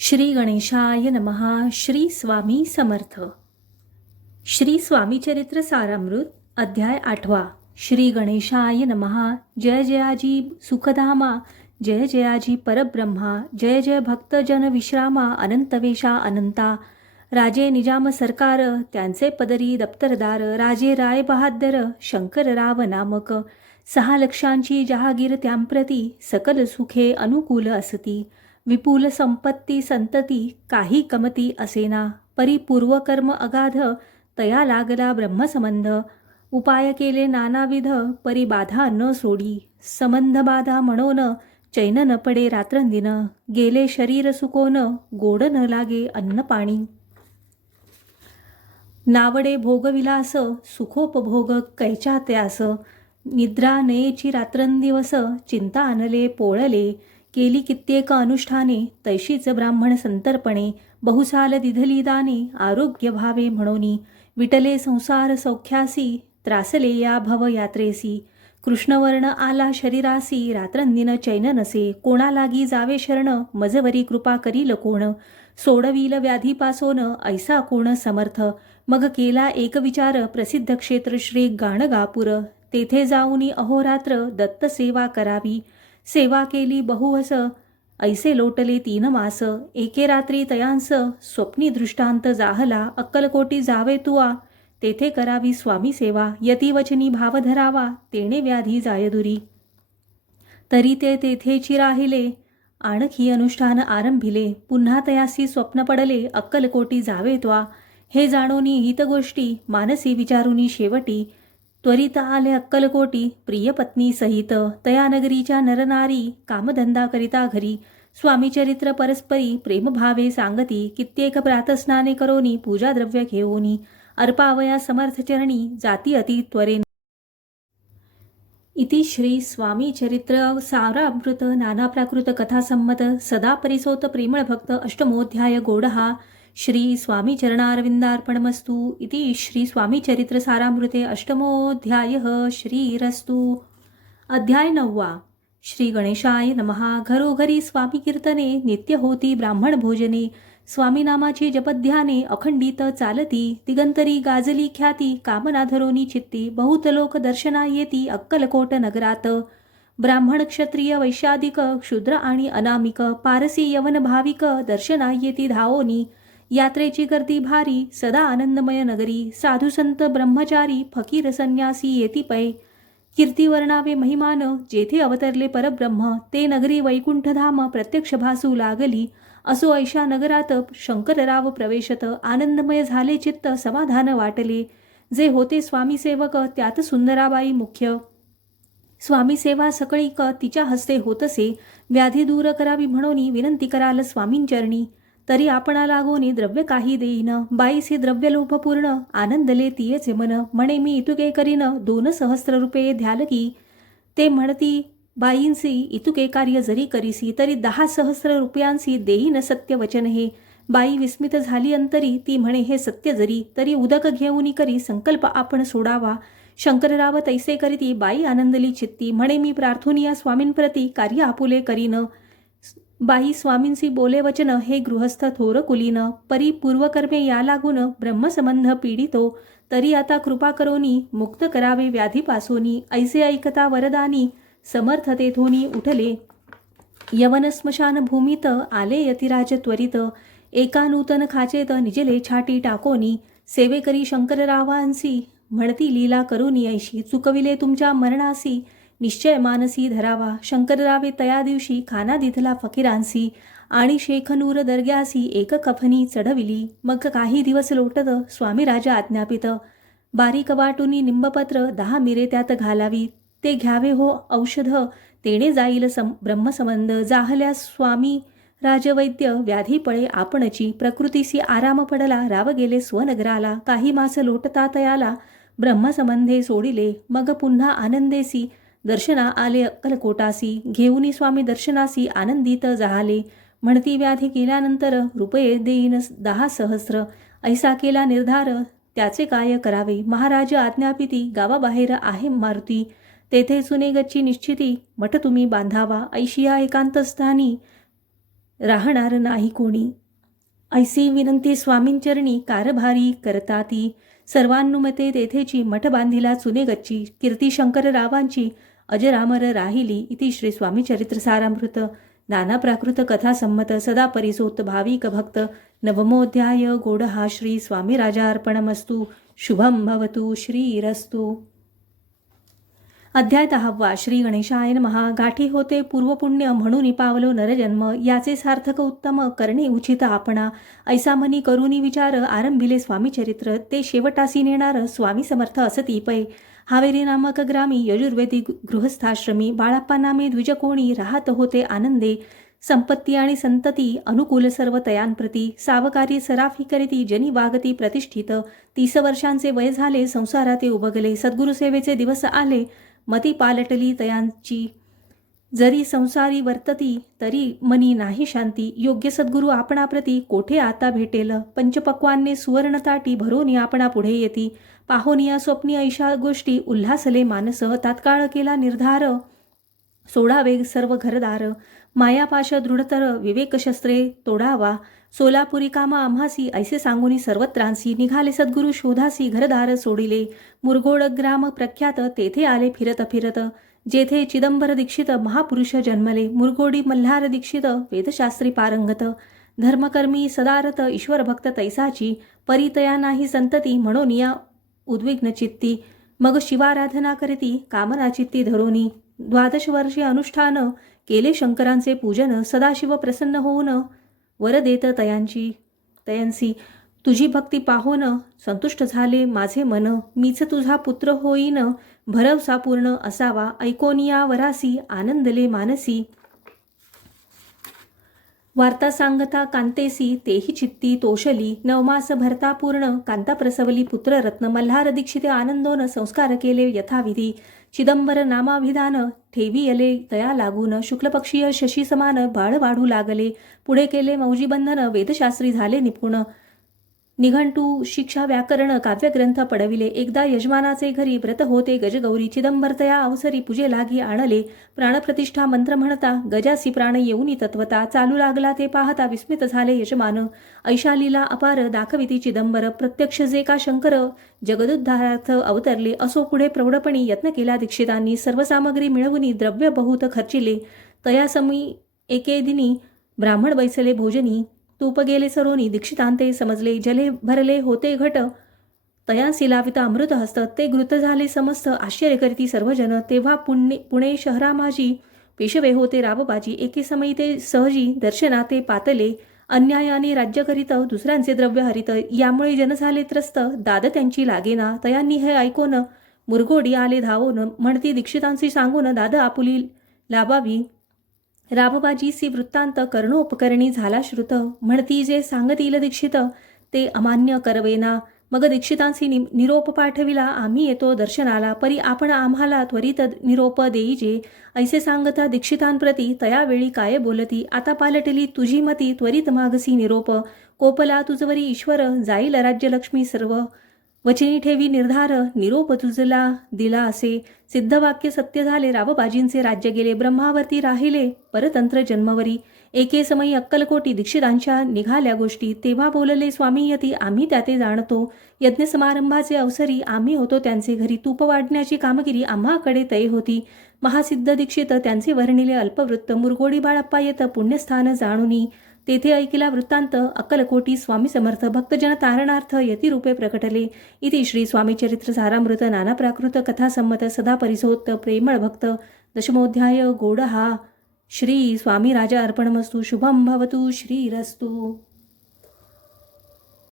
श्री गणेशाय नमः. श्री स्वामी समर्थ. श्री स्वामी चरित्र सारामृत अध्याय 8. श्री गणेशाय नमः. जय जयाजी सुखधामा, जय जयाजी परब्रह्मा, जय जय भक्तजन विश्रामा, अनंतवेशा अनंता. राजे निजाम सरकार, त्यांचे पदरी दप्तरदार, राजे राय बहादर, शंकरराव नामक. 6 लक्षांची जहागीर त्यांप्रती, सकल सुखे अनुकूल असती. विपुल संपत्ती संतती, काही कमती असेना. परिपूर्वकर्म अगाध, तया लागला ब्रह्मसंबंध. उपाय केले नानाविध, परी बाधा न सोडी. संबंध बाधा म्हणून, चैन न पडे रात्रंदिन. गेले शरीर सुकोन, गोड न लागे अन्न पाणी. नावडे भोगविलास, सुखोपभोग कैच्या त्यास. निद्रा नयेची रात्रंदिवस, चिंता आणले पोळले. केली कित्येक अनुष्ठाने, तैशीच ब्राह्मण संतर्पणे. बहुसाल दिधली दाने, आरोग्य भावे म्हणोनी. विटले संसार सौख्यासी, त्रासले या भव यात्रेसी. कृष्णवर्ण आला शरीरासी, रात्रंदिन चैन नसे. कोणा लागी जावे शरण, मजवरी कृपा करील कोण. सोडविल व्याधीपासोन, ऐसा कोण समर्थ. मग केला एक विचार, प्रसिद्ध क्षेत्र श्री गाणगापूर. तेथे जाऊनी अहोरात्र, दत्त सेवा करावी. सेवा केली बहुवस, ऐसे लोटले 3 मास. एके रात्री तयांस, स्वप्नी दृष्टांत जाहला. अक्कलकोटी जावे तुआ, तेथे करावी स्वामी सेवा. यतिवचनी भाव धरावा, तेणे व्याधी जायदुरी. तरी ते तेथेची राहिले, आणखी अनुष्ठान आरंभिले. पुन्हा तयासी स्वप्न पडले, अक्कलकोटी जावे त्वा. हे जाणोनी हितगोष्टी, मानसी विचारुनी शेवटी. त्वरित आले अक्कलकोटी, प्रियपत्नी सहित. तया नगरीच्या नरनारी, कामधंदा करिता घरी. स्वामी चरित्र परस्परी, प्रेमभावे सांगती. कित्येक प्रातस्नाने करोनी, पूजा द्रव्य घेऊनी. अर्पावया समर्थ चरणी, जाती अति त्वरेने. इति श्री स्वामी चरित्र सारामृत नाना प्राकृत कथा संमत सदा परिसोत प्रेमळ भक्त अष्टमोध्याय गोडहा. श्री स्वामी चरणारविंदार्पणमस्तु. इति श्री स्वामी चरित्र सारामृते अष्टमोध्यायः. श्रीरस्तु. अध्याय 9. श्री गणेशाय नमः. घरोघरी स्वामी कीर्तने, नित्य होती ब्राह्मण भोजने. स्वामी नामाची जपध्याने, अखंडित चालती. दिगंतरी गाजली ख्याती, कामना धरोनी चित्ती. बहुत लोक दर्शना येती, अक्कलकोट नगरात. ब्राह्मण क्षत्रिय वैश्यादिक, क्षुद्र आणि अनामिक. पारसी यवन भाविक, दर्शना येती धावोनी. यात्रेची गर्दी भारी, सदा आनंदमय नगरी. साधू संत ब्रह्मचारी, फकीर संन्यासी येती पै. कीर्ती वर्णावे महिमान, जेथे अवतरले परब्रह्म. ते नगरी वैकुंठधाम, प्रत्यक्ष भासू लागली. असो ऐशा नगरात, शंकरराव प्रवेशत. आनंदमय झाले चित्त, समाधान वाटले. जे होते स्वामी सेवक, त्यात सुंदराबाई मुख्य. स्वामी सेवा सकळीक, तिच्या हस्ते होतसे. व्याधी दूर करावी म्हणून, विनंती कराल स्वामींचरणी. तरी आपणा लागोनी, द्रव्य काही देईन. बाईसी द्रव्य लोभपूर्ण, आनंदले तियेचे मन. म्हणे मी इतुके करीन, 2 सहस्र रुपये द्याल की. ते म्हणती बाईंसी, इतुके कार्य जरी करीसी, तरी 10 सहस्र रुपयांसी देईन सत्य वचन हे. बाई विस्मित झाली अंतरी, ती म्हणे हे सत्य जरी. तरी उदक घेऊनी करी, संकल्प आपण सोडावा. शंकरराव तैसे करीती, बाई आनंदली चित्ती. म्हणे मी प्रार्थुनिया स्वामींप्रती, कार्य आपुले करीन. बाई स्वामींसी बोले वचन, हे गृहस्थ थोर कुलीन. परी पूर्वकर्मे या लागून, ब्रह्मसंबंध पीडितो. तरी आता कृपा करोनी, मुक्त करावे व्याधीपासोनी. ऐसे ऐकता वरदानी, समर्थ तेथोनी उठले. यवन स्मशान भूमीत, आले यतिराज त्वरित. एका नूतन खाचेत, निजले छाटी टाकोनी. सेवेकरी शंकररावांसी, म्हणती लीला करोनी ऐशी. चुकविले तुमच्या मरणासी, निश्चय मानसी धरावा. शंकररावे तया दिवशी, खाना दिधला फकीरांसी. आणि शेखनूर दर्ग्यासी, एक कफनी चढविली. मग काही दिवस लोटत, स्वामी राजा आज्ञापित. बारीक वाटुनी निंबपत्र, 10 मिरे त्यात घालावी. ते घ्यावे हो औषध, तेणे जाईल ब्रह्मसंबंध. जाहल्या स्वामी राजवैद्य, व्याधी पळे आपणची. प्रकृतीसी आराम पडला, राव गेले स्वनगराला. काही मास लोटता तयाला, ब्रह्मसंबंधे सोडिले. मग पुन्हा आनंदेसी, दर्शना आले अक्कलकोटासी. घेऊनी स्वामी दर्शनासी, आनंदित जाहले. म्हणती व्याधी गेल्यानंतर, रुपये देईन 10 सहस्र. ऐसा केला निर्धार, त्याचे काय करावे. महाराज आज्ञापिती, गावाबाहेर आहे मारुती. तेथे सुनेगची निश्चिती, मठ तुम्ही बांधावा. ऐशिया एकांतस्थानी, राहणार नाही कोणी. ऐसी विनंती स्वामींचरणी कारभारी करताती. सर्वानुमते तेथेची मठ बांधिला चुने गच्ची. कीर्ती शंकररावांची अजरामर राहिली. इति श्री स्वामी चरित्र सारामृत नाना प्राकृत कथा संमत सदा परिसोत भाविक भक्त नवमोध्याय. गोडहा श्री स्वामी राजार्पणमस्तु. शुभम भवतु. श्रीरस्तु. अध्याय 10. श्री गणेशाय नमः. गाठी होते पूर्वपुण्य म्हणून पावलो नरजन्म. याचे सार्थक उत्तम करणे उचित आपणा. ऐसा मनी करुनी विचार आरंभिले स्वामी चरित्र. ते शेवटासी नेणार स्वामी समर्थ असती पै. हावेरी नामक ग्रामी यजुर्वेदी गृहस्थाश्रमी. बाळाप्पा नामे द्विजकोणी राहत होते आनंदे. संपत्ती आणि संतती अनुकूल सर्व तयांप्रती. सावकारी सराफी करीती जनी वागती प्रतिष्ठित. 30 वर्षांचे वय झाले संसारात उबगले. सद्गुरुसेवेचे दिवस आले मती पालटली तयांची. जरी संसारी वर्तती तरी मनी नाही शांती. योग्य सद्गुरु आपणाप्रती कोठे आता भेटेल. पंचपक्वान्ने सुवर्ण ताटी भरोनी आपणा पुढे येती. पाहोनिया स्वप्नी ऐशा गोष्टी उल्हासले मानस. तात्काळ केला निर्धार सोडावे सर्व घरदार. मायापाश दृढतर विवेकशस्त्रे तोडावा. सोलापुरी कामा आम्हासी ऐसे सांगूनी सर्वत्रांसी. निघाले सद्गुरु शोधासी घरदार सोडिले. मुरगोड ग्राम प्रख्यात तेथे आले फिरत फिरत. जेथे चिदंबर दीक्षित महापुरुष जन्मले. मुरगोडी मल्हार दीक्षित वेदशास्त्री पारंगत. धर्मकर्मी सदारत ईश्वर भक्त तैसाची. परितया नाही संतती म्हणून या उद्विग्न चित्ती. मग शिवाराधना करीती कामना चित्ती धरोनी. 12 वर्षे अनुष्ठान केले शंकरांचे पूजन. सदाशिव प्रसन्न होऊन वर देत तयांसी. तुझी भक्ती पाहोन संतुष्ट झाले माझे मन. मीच तुझा पुत्र होईन भरवसा पूर्ण असावा. ऐकोनिया वरासी आनंदले मानसी. वार्ता सांगता कांतेसी तेही चित्ती तोषली. 9 मास भरता पूर्ण कांता प्रसवली पुत्ररत्न. मल्हार दीक्षिते आनंदोन संस्कार केले यथाविधी. चिदंबर नामाभिधान ठेवियले तया लागून. शुक्लपक्षीय शशी समान बाळ वाढू लागले. पुढे केले मौजीबंधन वेदशास्त्री झाले निपुण. निघंटू शिक्षा व्याकरण काव्यग्रंथ पडविले. एकदा यजमानाचे घरी व्रत होते गजगौरी. चिदंबर तया अवसरी पूजे लागी आणले. प्राणप्रतिष्ठा मंत्र म्हणता गजासी प्राण येऊनी तत्वता. चालू लागला ते पाहता विस्मित झाले यजमान. ऐशा लीला अपार दाखविती चिदंबर. प्रत्यक्ष जे का शंकर जगदुद्धारार्थ अवतरले. असो पुढे प्रौढपणी यत्न केला दीक्षितांनी. सर्व सामग्री मिळवून द्रव्य बहुत खर्चिले. तयासमी एके दिनी ब्राह्मण बैसले भोजनी. तूप गेले सरोनी दीक्षितांते समजले. जले भरले होते घट तयांसी लाविता अमृत हस्त. ते घृत झाले समस्त आश्चर्य करीती सर्वजन. तेव्हा पुणे शहरामाजी पेशवे होते रावबाजी. एके समयी ते सहजी दर्शनाते पातले. अन्यायाने राज्य करीत दुसऱ्यांचे द्रव्य हरित. यामुळे जन झाले त्रस्त दाद त्यांची लागेना. तयांनी हे ऐकून मुरगोडी आले धावून. म्हणती दीक्षितांशी सांगून दाद आपुली लाभावी. रावबाजीसी वृत्तांत कर्णोपकरणी झाला श्रुत. म्हणती जे सांगतील दीक्षित ते अमान्य करवेना. मग दीक्षितांशी निरोप पाठविला. आम्ही येतो दर्शनाला. परी आपण आम्हाला त्वरित निरोप देईजे. ऐसे सांगता दीक्षितांप्रती तयावेळी काय बोलती. आता पालटली तुझी मती त्वरित मागसी निरोप. कोपला तुझवरी ईश्वर जाईल राज्यलक्ष्मी सर्व. वचनी ठेवी निर्धार निरोप तुझला दिला असे. सिद्धवाक्य सत्य झाले रावबाजींचे राज्य गेले. ब्रह्मावरती राहिले परतंत्र जन्मवरी. एके समयी अक्कलकोटी दीक्षितांच्या निघाल्या गोष्टी. तेव्हा बोलले स्वामी यती आम्ही त्याते जाणतो. यज्ञ समारंभाचे अवसरी आम्ही होतो त्यांचे घरी. तूप वाढण्याची कामगिरी आम्हाकडे तय होती. महासिद्ध दीक्षित त्यांचे वर्णिले अल्पवृत्त. मुरगोडी बाळप्पा येत पुण्यस्थान जाणुनी. तेथे ऐकिला वृत्तांत अक्कलकोटी स्वामी समर्थ. भक्तजन तारणार्थ यतिरूपे प्रकटले. इति श्री स्वामी चरित्र सारामृत नाना प्राकृत कथा संमत सदा परिसोत्त प्रेमळ भक्त. 10मोध्याय. गोडहा. श्री स्वामी राजा अर्पणमस्तु. शुभम भवतु. श्रीरस्तु.